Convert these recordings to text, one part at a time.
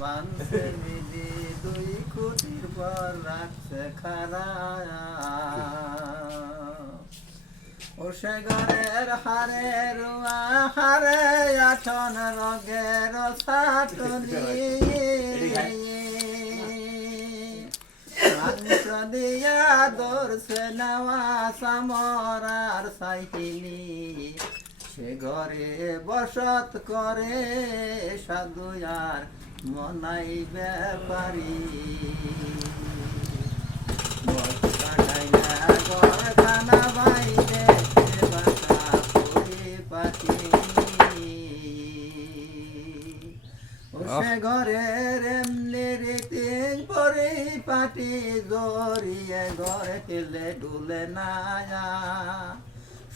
বানছে বিধি দুই খুঁটির পর রাখছে খারা ও সে ঘরের হারে রুয়া হারে আঠন রগের ছাটনি মাংস দিয়া দর্শে নেওয়া সামরার সাইকেলি সে ঘরে বসত করে সাধু আর মনাই ব্যাপারি খানা বাইরে বাসা পরিপাটি সে ঘরের এমনি রীতি পরিপাটি জড়িয়ে ঘরে খেলে ডুলে না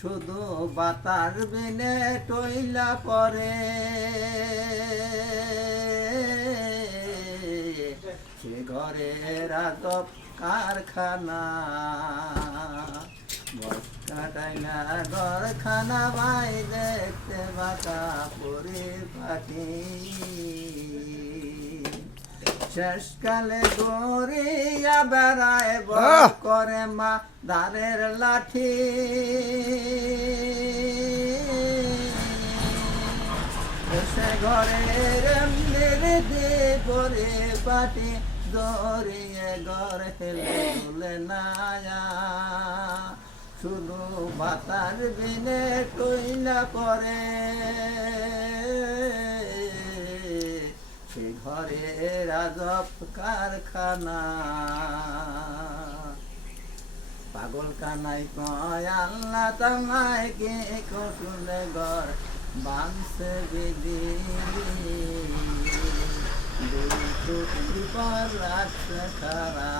শুধু বাতার বিনে টইলা পরে সে ঘরে রাজব কারখানা কাটাই না ঘরখানা ভাই দেখতে বাঁকা পরিপাটি শেষকালে গড়িয়া বেড়ায় বড় করে মা দাঁড়ের লাঠি সে ঘরের এমনি পরিপাটি দৌড়িয়ে ঘর হেলে তুলে না শুধু বাতার বিনে টইলা পরে সে ঘরে রাজব কারখানা পাগল কানাই কয় আল্লাহ তামাই কে কটুলে ঘর বাংছে বিধি দুই খুঁটির পর রাখছে খারা